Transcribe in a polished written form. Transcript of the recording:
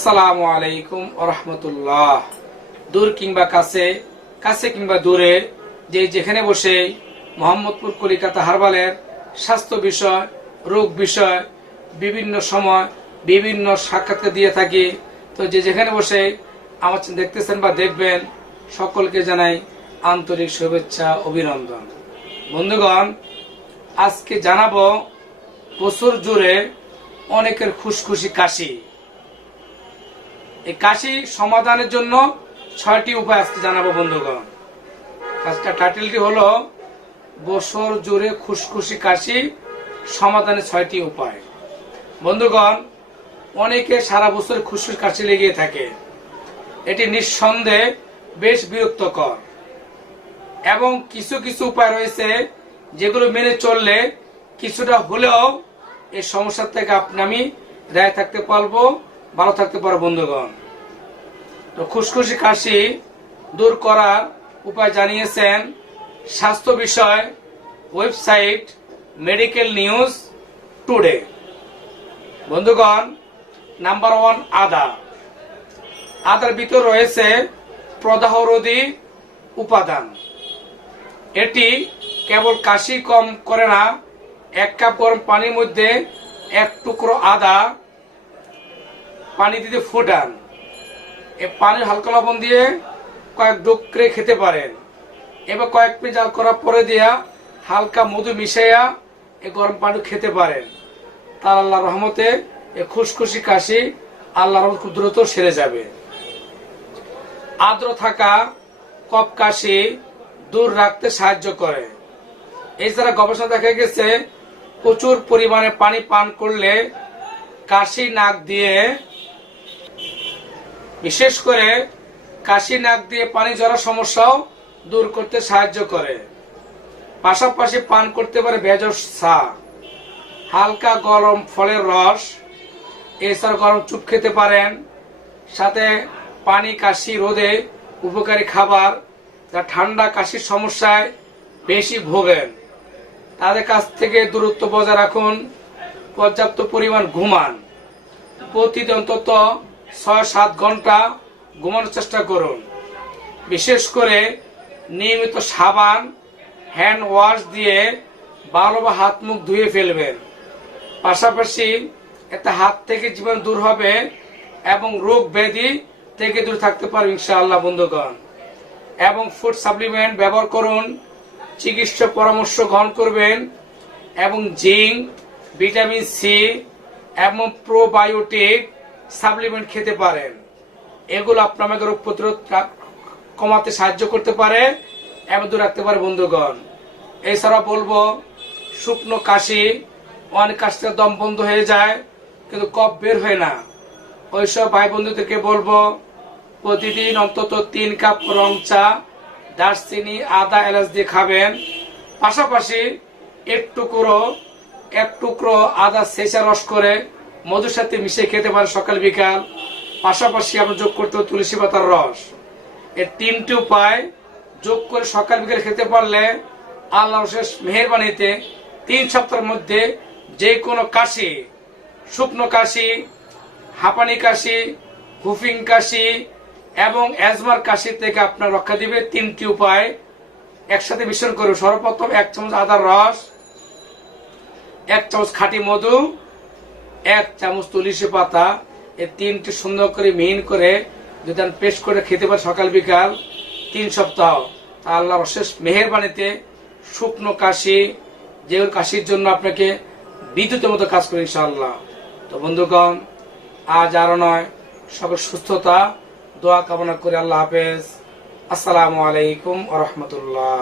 আসসালামু আলাইকুম ওয়া রাহমাতুল্লাহ। দূর কিংবা কাছে, কাছে কিংবা দূরে, যে যেখানে বসে মোহাম্মদপুর কলিকাতা হারবালের স্বাস্থ্য বিষয়, রোগ বিষয় বিভিন্ন সময় বিভিন্ন সাক্ষাৎকার দিয়ে থাকি। তো যে যেখানে বসে আমার দেখতেছেন বা দেখবেন, সকলকে জানাই আন্তরিক শুভেচ্ছা, অভিনন্দন। বন্ধুগণ, আজকে জানাবো বছর জুড়ে অনেকের খুশখুশি কাশি। এই কাশি সমাধানের জন্য ৬টি উপায় আজকে জানাবো বন্ধুগণ। কাজটা টাইটেলটি হলো বছর জুড়ে খুশখুশি কাশি সমাধানের ৬টি উপায়। বন্ধুগণ, অনেকে সারা বছর খুশখুশি কাশি লেগে থাকে। এটি নিঃসন্দেহে বেশ বিরক্তকর এবং কিছু কিছু উপায় রয়েছে যেগুলো মেনে চললে কিছুটা হলেও এই সমস্যা থেকে আমি রেহাই থাকতে পারবো, ভালো থাকতে পারো বন্ধুগণ। তো খুশখুশি কাশি দূর করার উপায় জানিয়েছেন স্বাস্থ্য বিষয় ওয়েবসাইট মেডিকেল নিউজ টুডে। বন্ধুগণ, নাম্বার 1, আদা। আদার ভিতর রয়েছে প্রদাহরোধী উপাদান। এটি কেবল কাশি কম করে না, 1 কাপ গরম পানির মধ্যে 1 টুকরো আদা পানি দিতে ফুটান। এই পানির হালকা লবণ দিয়ে কয়েক ডুকরে খেতে পারেন। এবার কয়েক মিনিট জাল করার পরে দিয়া হালকা মধু মিশাইয়া এই গরম পানি খেতে পারেন। তার আল্লাহর রহমতে এই খুশখুশি কাশি আল্লাহর রহমতে খুব দ্রুত সেরে যাবে। আর্দ্র থাকা কফ কাশি দূর রাখতে সাহায্য করে। এছাড়া গবেষণা দেখা গেছে প্রচুর পরিমাণে পানি পান করলে কাশি নাক দিয়ে, বিশেষ করে কাশি নাক দিয়ে পানি ঝরার সমস্যাও দূর করতে সাহায্য করে। পাশাপাশি পান করতে পারে ভেষজ চা, হালকা গরম ফলের রস, এছাড়া গরম চুপ খেতে পারেন। সাথে পানি কাশি রোধে উপকারী খাবার। যা ঠান্ডা কাশির সমস্যায় বেশি ভোগেন তাদের কাছ থেকে দূরত্ব বজায় রাখুন। পর্যাপ্ত পরিমাণ ঘুমান। প্রতিদিন অন্তত ৬-৭ ঘন্টা ঘুমানোর চেষ্টা করুন। বিশেষ করে নিয়মিত সাবান, হ্যান্ড ওয়াশ দিয়ে ভালোভাবে হাত মুখ ধুয়ে ফেলবেন। পাশাপাশি এতে হাত থেকে জীবাণু দূর হবে এবং রোগ ব্যাধি থেকে দূর থাকতে পারবে ইনশাআল্লাহ বন্ধুগণ। এবং ফুড সাপ্লিমেন্ট ব্যবহার করুন, চিকিৎসক পরামর্শ গ্রহণ করবেন এবং জিঙ্ক, ভিটামিন সি এবং প্রোবায়োটিক সাপ্লিমেন্ট খেতে পারেন। এগুলো আপনাকে রোগ প্রতিরোধ কমাতে সাহায্য করতে পারে এবং দূর রাখতে পারে বন্ধুগণ। এছাড়া বলবো শুকনো কাশি, অনেক কাশ থেকে দম বন্ধ হয়ে যায় কিন্তু কফ বের হয় না। ওইসব ভাই বন্ধুদেরকে বলবো প্রতিদিন অন্তত 3 কাপ রং চা, দারচিনি, আদা, এলাচ দিয়ে খাবেন। পাশাপাশি এক টুকরো আদা ছেঁচা রস করে মধুর সাথে মিশিয়ে খেতে পারেন সকাল বিকাল। পাশাপাশি আমরা যোগ করতে হবে তুলসী পাতার রস। এই 3টি উপায় যোগ করে সকাল বিকাল খেতে পারলে আল্লাহর শেষ মেহেরবানিতে 3 সপ্তাহের মধ্যে যে কোনো কাশি, শুকনো কাশি, হাঁপানি কাশি, হুফিং কাশি এবং অ্যাজমার কাশি থেকে আপনার রক্ষা দিবে। 3টি উপায় একসাথে মিশ্রণ করুন। সর্বপ্রথম 1 চামচ আদার রস, 1 চামচ খাঁটি মধু, 1 চামচ তুলসী পাতা, এই 3টি সুন্দর করে মিহিন করে যদি পেস্ট করে খেতে পারেন সকাল বিকাল 3 সপ্তাহ, তা আল্লাহর অশেষ মেহেরবানিতে শুকনো কাশি, যেগুলো কাশির জন্য আপনাকে বিদ্যুতের মতো কাজ করে ইনশাআল্লাহ। তো বন্ধুগণ, আজ আরো নয়, সকল সুস্থতা দোয়া কামনা করে আল্লাহ হাফেজ। আসসালামু আলাইকুম ওয়া রাহমাতুল্লাহ।